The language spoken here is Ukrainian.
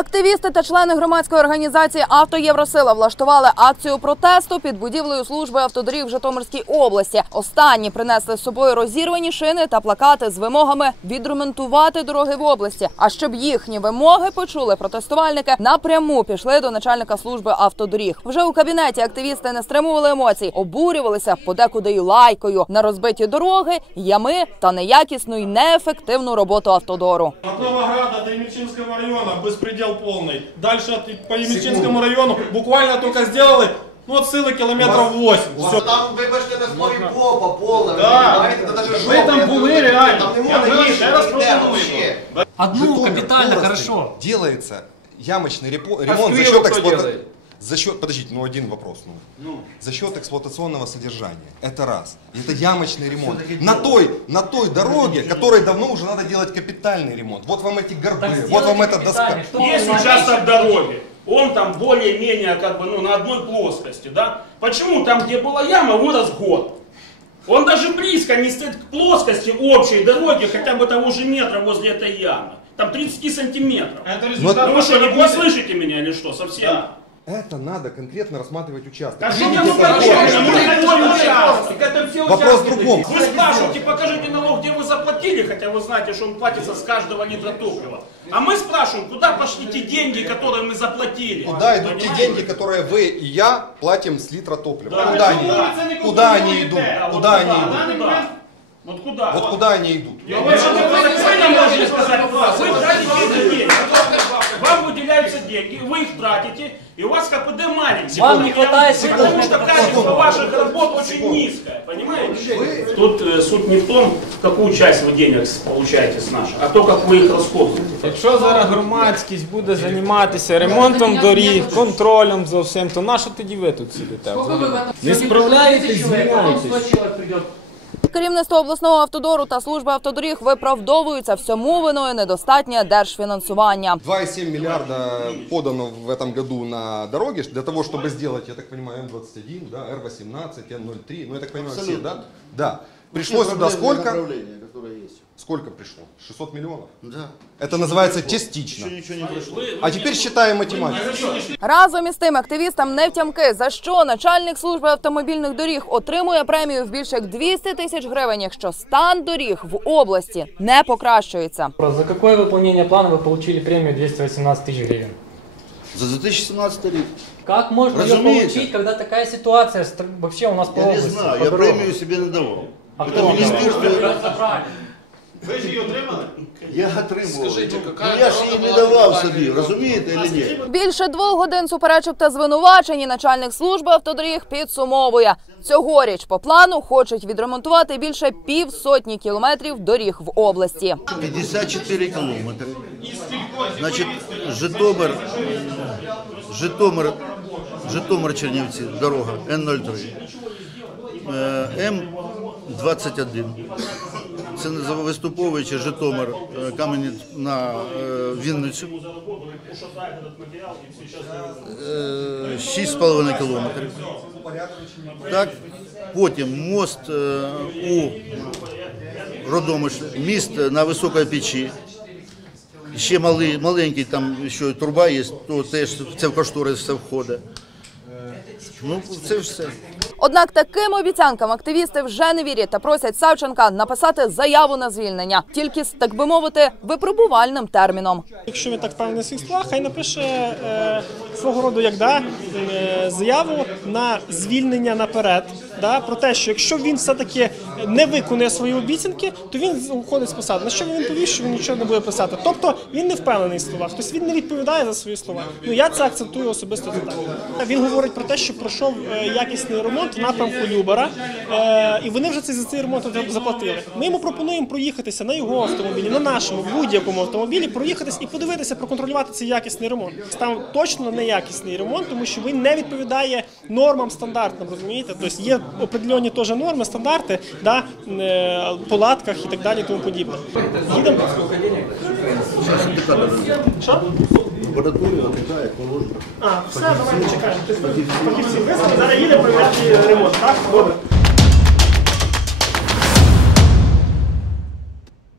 Активісти та члени громадської організації «Автоєвросила» влаштували акцію протесту під будівлею служби автодоріг в Житомирській області. Останні принесли з собою розірвані шини та плакати з вимогами відремонтувати дороги в області. А щоб їхні вимоги почули протестувальники, напряму пішли до начальника служби автодоріг. Вже у кабінеті активісти не стримували емоцій, обурювалися подекуди й лайкою на розбиті дороги, ями та неякісну й неефективну роботу автодору. От Новограда до Емельчинского района беспредел полный. Дальше от, по Емельчинскому району буквально только сделали, ну, отсылы километров 8. Все. Там, вибачте, на слові попа, поле, ви Да. знаєте, це навіть Ви там жопа, були я не реально. Там не Я можна був, їсти, ще раз ніде пропоную. вообще. Одну Житомир, капитально Коростень хорошо. Делается ямочный репо- А ремонт за Сквиру счет кто эксплуата- делает? За счет, подождите, ну один вопрос. Ну. За счет эксплуатационного содержания. Это раз. Это ямочный ремонт. На той, на той дороге, которой давно уже надо делать капитальный ремонт. Вот вам эти горбы, вот вам эта доска. Есть участок дороги, он там более-менее как бы ну, на одной плоскости, да? Почему там, где была яма, вырос год? Он даже близко не стоит к плоскости общей дороги, хотя бы того же метра возле этой ямы. Там 30 сантиметров. Это результат Ну вы что, не, вашей не работы? слышите меня или что, совсем? Да. Это надо конкретно рассматривать участок. А что там участок? Это все Вопрос в другом. Вы спрашиваете, покажите налог, где вы заплатили, хотя вы знаете, что он платится с каждого литра топлива. А мы спрашиваем, куда пошли те деньги, которые мы заплатили? Куда идут те деньги, которые вы и я платим с литра топлива? Да. Куда они? Да. Куда они идут? Да, вот Куда они куда? идут? Куда? Вот куда? Вот куда они идут? Вы- вы нам можете сказать, вы тратите деньги. Вам выделяются деньги, вы их тратите, и у вас КПД маленький. Вам не хватает Потому секунд. что качество ваших работ очень низкое, понимаете? Тут э, суть не в том, какую часть вы денег с- получаете с наших, а то, как вы их расходуете. Якщо зараз громадськість буде займатися ремонтом доріг, контролем за всім, то на що тоді ви тут сидите? взагалі? Не справляєтесь, звільняєтесь. Керівництво обласного автодору та служби автодоріг виправдовуються всьому виною недостатнє держфінансування. 2,7 миллиарда подано в этом году на дороги для того, чтобы сделать, я так понимаю, М21, да, Р18, М03, ну я так понимаю, все, да? Да. Пришло сюда сколько? Направление, которое есть. Сколько пришло? 600 миллионов? Да. Это называется частично. Ничего не пришло. А теперь считаем математику. Разом із тим активістам не втямки, за що начальник служби автомобільних доріг отримує премію в більше як 200 тисяч гривень, якщо стан доріг в області не покращується. За какое выполнение плана вы получили премию 218 тысяч гривен? За 2017 рік. Как можно ее Разумеется. получить, когда такая ситуация стр- вообще у нас по Я не области? знаю, по я дорогам? премію собі не давав. А Это кто вам министерство- давал? Забрали. Ви ж її отримали? Я отримував. Ну я ж її не давав собі, розумієте чи ні? Більше двох годин суперечок та звинувачень і начальник служби автодоріг підсумовує. Цьогоріч по плану хочуть відремонтувати більше півсотні кілометрів доріг в області. 54 кілометри. Значить, Житомир, Житомир, Житомир Чернівці, дорога Н03. Е, М21. Це не виступовуючи Житомир, е, Кам'янець на е, Вінницю. Е, 6,5 кілометрів. Так, потім мост у Родомиш, міст на високій печі. Ще малий, маленький там що труба є, то теж це в кошторис все входить. Ну, це все. Однак таким обіцянкам активісти вже не вірять та просять Савченка написати заяву на звільнення, тільки з так би мовити випробувальним терміном. Якщо він так певний своїх хай напише е, свого роду як да, е, заяву на звільнення наперед. Да, про те, що якщо він все-таки не виконує свої обіцянки, то він уходить з посади. На що він відповів, що він нічого не буде писати. Тобто він не впевнений в словах, тобто він не відповідає за свої слова. Ну я це акцентую особисто так. Він говорить про те, що пройшов е, якісний ремонт в напрямку Любера, е, і вони вже за цей ремонт заплатили. Ми йому пропонуємо проїхатися на його автомобілі, на нашому будь-якому автомобілі, проїхатись і подивитися, проконтролювати цей якісний ремонт. Там точно неякісний ремонт, тому що він не відповідає нормам стандартним, розумієте? Тобто є определені теж норми, стандарти, да, е, по латках і так далі, тому подібне. Їдемо. Що? Лабораторія така, як положено. А, все, давайте чекаємо. Фахівці визнали, зараз їдемо перевіряти ремонт, так? Добре.